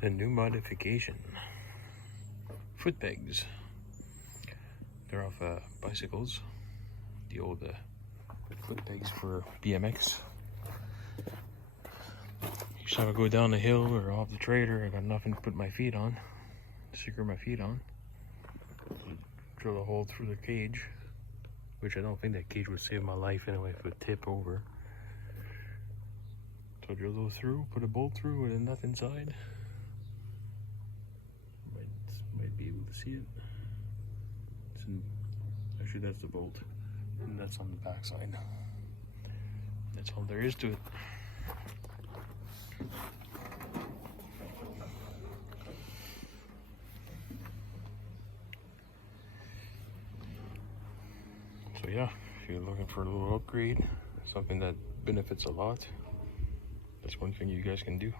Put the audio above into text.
The new modification. Foot pegs. They're off bicycles. The old foot pegs for BMX. Each time I go down the hill or off the trailer, I got nothing to put my feet on. Secure my feet on. Drill a hole through the cage, which I don't think that cage would save my life anyway if it would tip over. So drill those through, put a bolt through with a nut inside. Might be able to see it. Actually, that's the bolt, and that's on the back side. That's all there is to it. So yeah, if you're looking for a little upgrade, something that benefits a lot, that's one thing you guys can do.